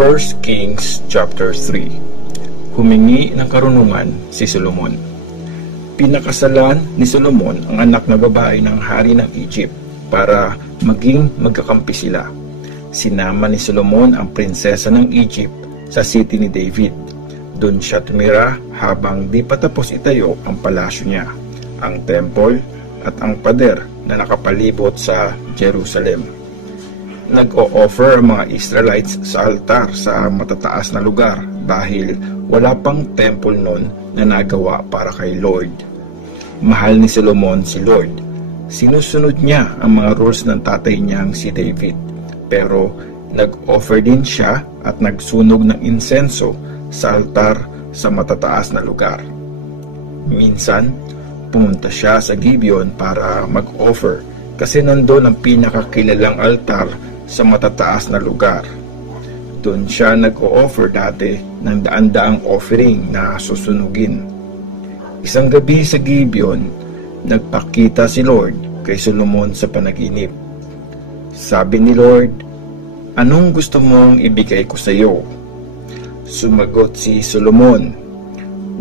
1 Kings chapter 3. Humingi ng karunungan si Solomon. Pinakasalan ni Solomon ang anak na babae ng hari ng Egypt para maging magkakampi sila. Sinama ni Solomon ang prinsesa ng Egypt sa city ni David. Doon siya tumira habang di pa tapos itayo ang palasyo niya, ang temple at ang pader na nakapalibot sa Jerusalem. Nag-o-offer ang mga Israelites sa altar sa matataas na lugar dahil wala pang temple noon na nagawa para kay Lord. Mahal ni Solomon si Lord. Sinusunod niya ang mga rules ng tatay niyang si David. Pero nag-offer din siya at nagsunog ng insenso sa altar sa matataas na lugar. Minsan, pumunta siya sa Gibeon para mag-offer kasi nandun ang pinakakilalang altar sa matataas na lugar. Doon siya nag-o-offer dati ng daan-daang offering na susunugin. Isang gabi sa Gibeon, nagpakita si Lord kay Solomon sa panaginip. Sabi ni Lord, "Anong gusto mong ibigay ko sa iyo?" Sumagot si Solomon,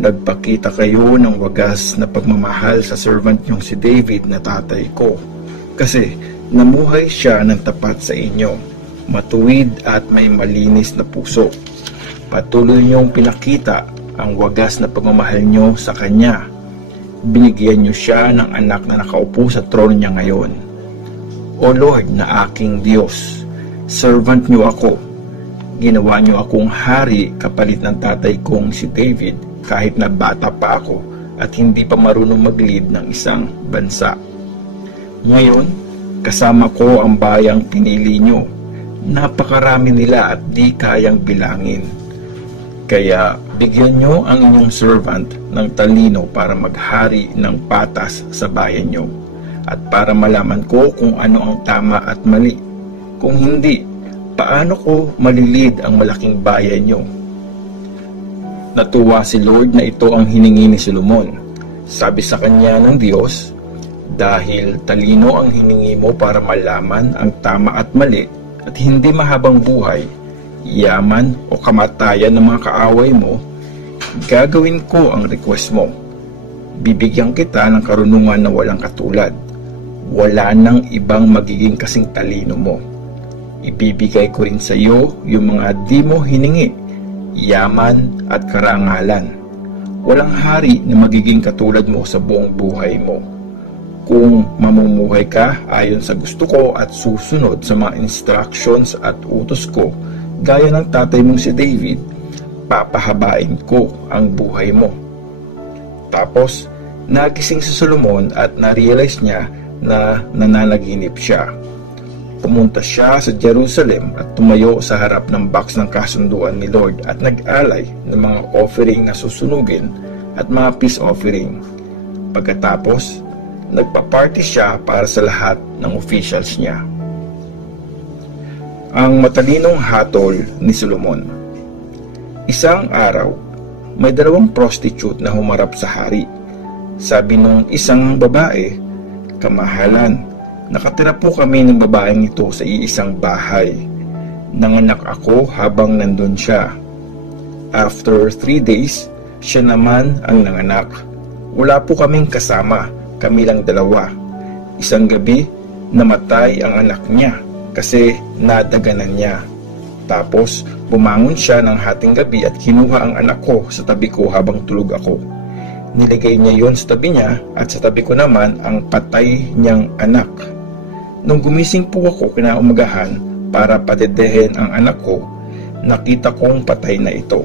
"Nagpakita kayo ng wagas na pagmamahal sa servant niyong si David na tatay ko, kasi namuhay siya ng tapat sa inyo, matuwid at may malinis na puso. Patuloy niyong pinakita ang wagas na pagmamahal niyo sa kanya. Binigyan niyo siya ng anak na nakaupo sa trono niya ngayon. O Lord na aking Diyos, servant niyo ako. Ginawa niyo akong hari kapalit ng tatay kong si David kahit na bata pa ako at hindi pa marunong mag-lead ng isang bansa. Ngayon, kasama ko ang bayang pinili nyo. Napakarami nila at di kayang bilangin. Kaya bigyan nyo ang inyong servant ng talino para maghari ng patas sa bayan nyo, at para malaman ko kung ano ang tama at mali. Kung hindi, paano ko malilid ang malaking bayan nyo?" Natuwa si Lord na ito ang hiningi ni Solomon. Sabi sa kanya ng Diyos, "Dahil talino ang hiningi mo para malaman ang tama at mali at hindi mahabang buhay, yaman o kamatayan ng mga kaaway mo, gagawin ko ang request mo. Bibigyan kita ng karunungan na walang katulad. Wala nang ibang magiging kasing talino mo. Ibibigay ko rin sa iyo yung mga di mo hiningi, yaman at karangalan. Walang hari na magiging katulad mo sa buong buhay mo. Kung mamumuhay ka ayon sa gusto ko at susunod sa mga instructions at utos ko, gaya ng tatay mong si David, papahabain ko ang buhay mo." Tapos, nagising si Solomon at na-realize niya na nananaginip siya. Pumunta siya sa Jerusalem at tumayo sa harap ng box ng kasunduan ni Lord at nag-alay ng mga offering na susunugin at mga peace offering. Pagkatapos, nagpa-party siya para sa lahat ng officials niya. Ang matalinong hatol ni Solomon. Isang araw, may dalawang prostitute na humarap sa hari. Sabi nung isang babae, "Kamahalan, nakatira po kami ng babaeng ito sa iisang bahay. Nanganak ako habang nandun siya. After 3 days, siya naman ang nanganak. Wala po kaming kasama. Kami lang dalawa. Isang gabi, namatay ang anak niya kasi nadaganan niya. Tapos, bumangon siya ng hating gabi at kinuha ang anak ko sa tabi ko habang tulog ako. Niligay niya yon sa tabi niya at sa tabi ko naman ang patay niyang anak. Nung gumising po ako kinaumagahan para padedehin ang anak ko, nakita kong patay na ito.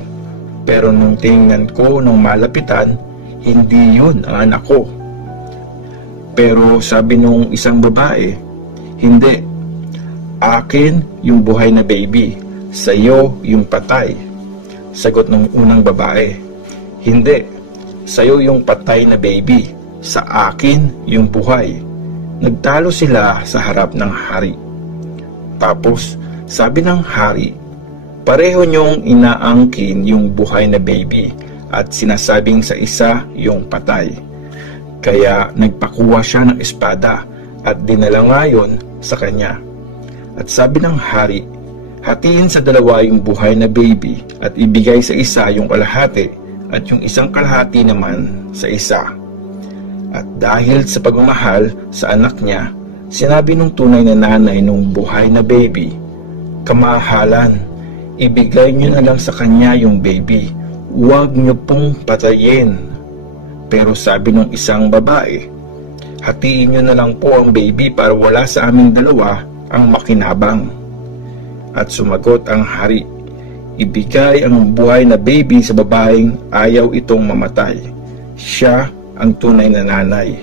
Pero nung tingnan ko nung malapitan, hindi yun ang anak ko." Pero sabi nung isang babae, "Hindi. Akin yung buhay na baby. Sa'yo yung patay." Sagot ng unang babae, "Hindi. Sa'yo yung patay na baby. Sa akin yung buhay." Nagtalo sila sa harap ng hari. Tapos sabi ng hari, "Pareho niyong inaangkin yung buhay na baby at sinasabing sa isa yung patay." Kaya nagpakuha siya ng espada at dinala ngayon sa kanya. At sabi ng hari, Hatiin sa dalawa yung buhay na baby at ibigay sa isa yung kalahati at yung isang kalahati naman sa isa. At dahil sa pagmamahal sa anak niya, sinabi nung tunay na nanay nung buhay na baby, "Kamahalan, ibigay niyo na lang sa kanya yung baby. Huwag niyo pong patayin." Pero sabi nung isang babae, "Hatiin niyo na lang po ang baby para wala sa aming dalawa ang makinabang." At sumagot ang hari, "Ibigay ang buhay na baby sa babaeng ayaw itong mamatay. Siya ang tunay na nanay."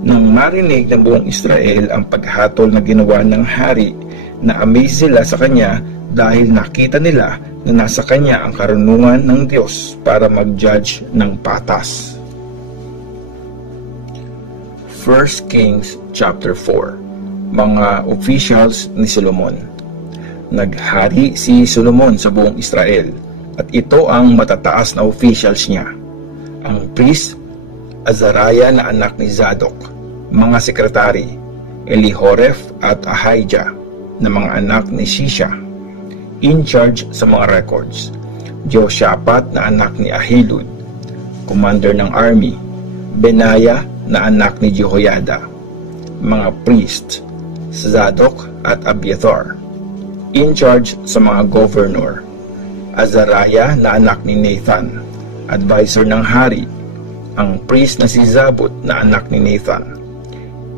Nang marinig ng buong Israel ang paghatol na ginawa ng hari, na-amaze sila sa kanya dahil nakita nila na nasa kanya ang karunungan ng Diyos para mag-judge ng patas. 1 Kings chapter 4. Mga officials ni Solomon. Naghari si Solomon sa buong Israel, at ito ang matataas na officials niya: ang priest Azariah na anak ni Zadok, mga sekretary Elihoreph at Ahijah na mga anak ni Shisha, in charge sa mga records; Jehoshaphat na anak ni Ahilud, commander ng army; Benaiah na anak ni Jehoiada; mga priest Zadok at Abiathar, in charge sa mga governor; Azariah na anak ni Nathan, advisor ng hari; ang priest na si Zabud na anak ni Nathan,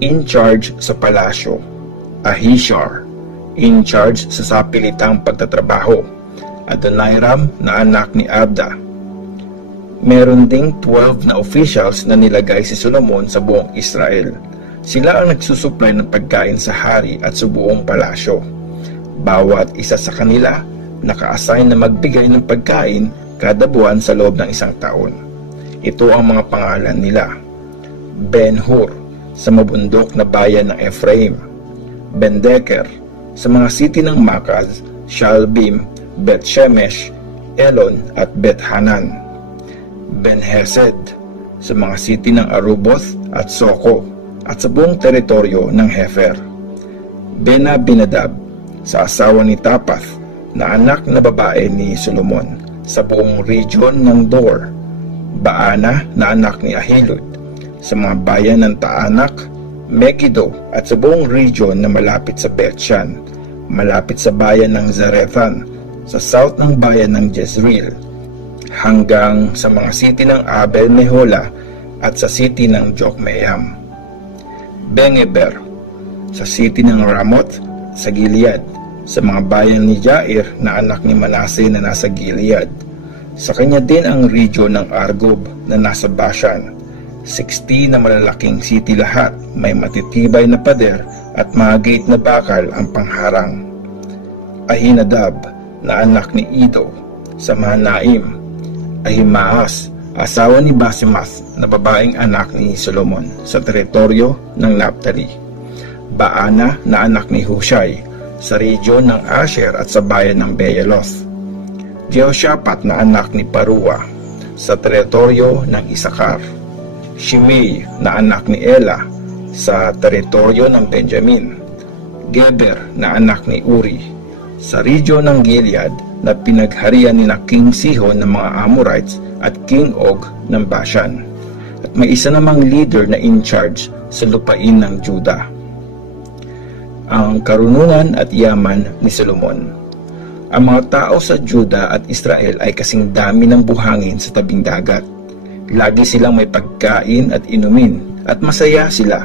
in charge sa palasyo; Ahishar, in charge sa sapilitang pagtatrabaho; Adoniram na anak ni Abda. Meron ding 12 na officials na nilagay si Solomon sa buong Israel. Sila ang nagsusupply ng pagkain sa hari at sa buong palasyo. Bawat isa sa kanila naka-assign na magbigay ng pagkain kada buwan sa loob ng isang taon. Ito ang mga pangalan nila: Ben-Hur sa mabundok na bayan ng Ephraim; Ben-Deker sa mga city ng Makaz, Shalbim, Bet-Shemesh, Elon at Bet-Hanan; Ben-Hesed sa mga city ng Aruboth at Soko at sa buong teritoryo ng Hefer; Ben-Abinadab sa asawa ni Tapath na anak na babae ni Solomon sa buong region ng Dor; Baana na anak ni Ahilud sa mga bayan ng Taanak, Megiddo at sa buong region na malapit sa Bethshan, malapit sa bayan ng Zarethan, sa south ng bayan ng Jezreel, hanggang sa mga city ng Abel Mehola at sa city ng Jokmeam; Ben-Eber sa city ng Ramoth sa Gilead, sa mga bayan ni Jair na anak ni Manase na nasa Gilead. Sa kanya din ang region ng Argob na nasa Bashan. 60 na malalaking city lahat, may matitibay na pader at mga gate na bakal ang pangharang. Ahinadab na anak ni Ido sa Mahanaim; Ahimaas, asawa ni Basimath na babaeng anak ni Solomon sa teritoryo ng Naphtali; Baana na anak ni Hushai sa region ng Asher at sa bayan ng Beeloth; Jehoshaphat na anak ni Parua sa teritoryo ng Isakar; Shimei na anak ni Ela sa teritoryo ng Benjamin; Geber na anak ni Uri sa region ng Gilead na pinagharian ni King Sihon ng mga Amorites at King Og ng Bashan. At may isa namang leader na in charge sa lupain ng Juda. Ang karunungan at yaman ni Solomon. Ang mga tao sa Juda at Israel ay kasing dami ng buhangin sa tabing dagat. Lagi silang may pagkain at inumin at masaya sila.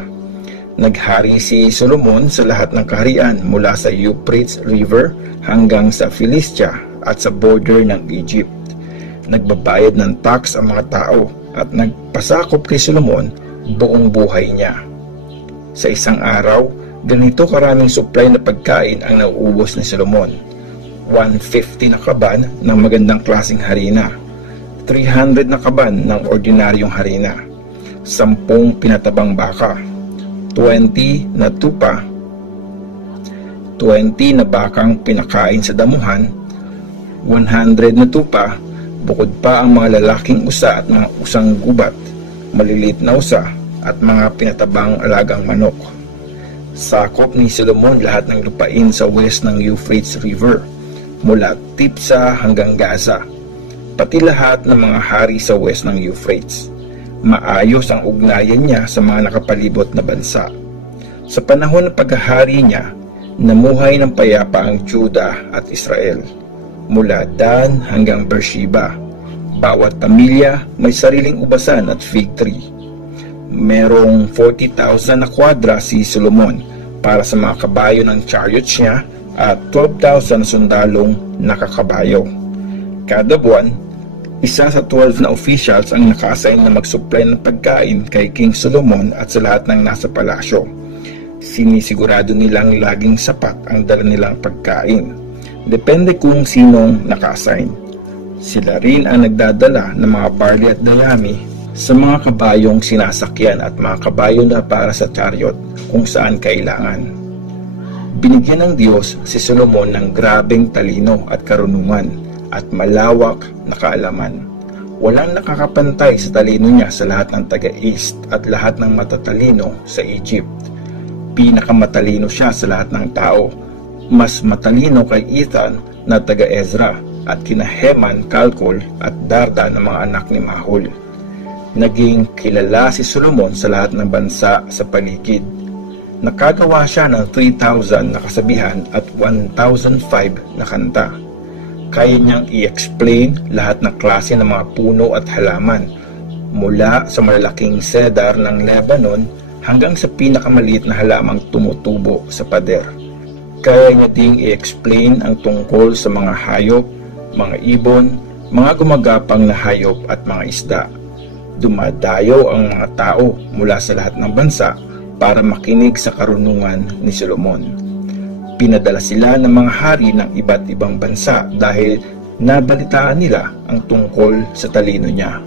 Naghari si Solomon sa lahat ng kaharian mula sa Euphrates River hanggang sa Philistia at sa border ng Egypt. Nagbabayad ng tax ang mga tao at nagpasakop kay Solomon buong buhay niya. Sa isang araw, ganito karaming supply na pagkain ang nauubos ni Solomon: 150 na kaban ng magandang klaseng harina, 300 na kaban ng ordinaryong harina, 10 pinatabang baka, 20 na tupa, 20 na bakang pinakain sa damuhan, 100 na tupa, bukod pa ang mga lalaking usa at mga usang gubat, maliliit na usa at mga pinatabang alagang manok. Sakop ni Solomon lahat ng lupain sa west ng Euphrates River, mula Tipsa hanggang Gaza, pati lahat ng mga hari sa west ng Euphrates. Maayos ang ugnayan niya sa mga nakapalibot na bansa. Sa panahon ng paghahari niya, namuhay ng payapa ang Juda at Israel, mula Dan hanggang Beersheba. Bawat pamilya may sariling ubasan at fig tree. Merong 40,000 na kwadra si Solomon para sa mga kabayo ng chariots niya at 12,000 sundalong nakakabayo. Kada buwan, isa sa 12 na officials ang naka-assign na mag-supply ng pagkain kay King Solomon at sa lahat ng nasa palasyo. Sinisigurado nilang laging sapat ang dala nilang pagkain. Depende kung sinong naka-assign. Sila rin ang nagdadala ng mga barley at dayami sa mga kabayong sinasakyan at mga kabayo na para sa chariot kung saan kailangan. Binigyan ng Diyos si Solomon ng grabeng talino at karunungan at malawak na kaalaman. Walang nakakapantay sa talino niya sa lahat ng taga-East at lahat ng matatalino sa Egypt. Pinakamatalino siya sa lahat ng tao. Mas matalino kay Ethan na taga-Ezra at kina Heman, Calcol at Darda ng mga anak ni Mahol. Naging kilala si Solomon sa lahat ng bansa sa paligid. Nakagawa siya ng 3,000 na kasabihan at 1,005 na kanta. Kaya niyang i-explain lahat ng klase ng mga puno at halaman, mula sa malalaking cedar ng Lebanon hanggang sa pinakamaliit na halamang tumutubo sa pader. Kaya niya ding i-explain ang tungkol sa mga hayop, mga ibon, mga gumagapang na hayop at mga isda. Dumadayo ang mga tao mula sa lahat ng bansa para makinig sa karunungan ni Solomon. Pinadala sila ng mga hari ng iba't ibang bansa dahil nabalitaan nila ang tungkol sa talino niya.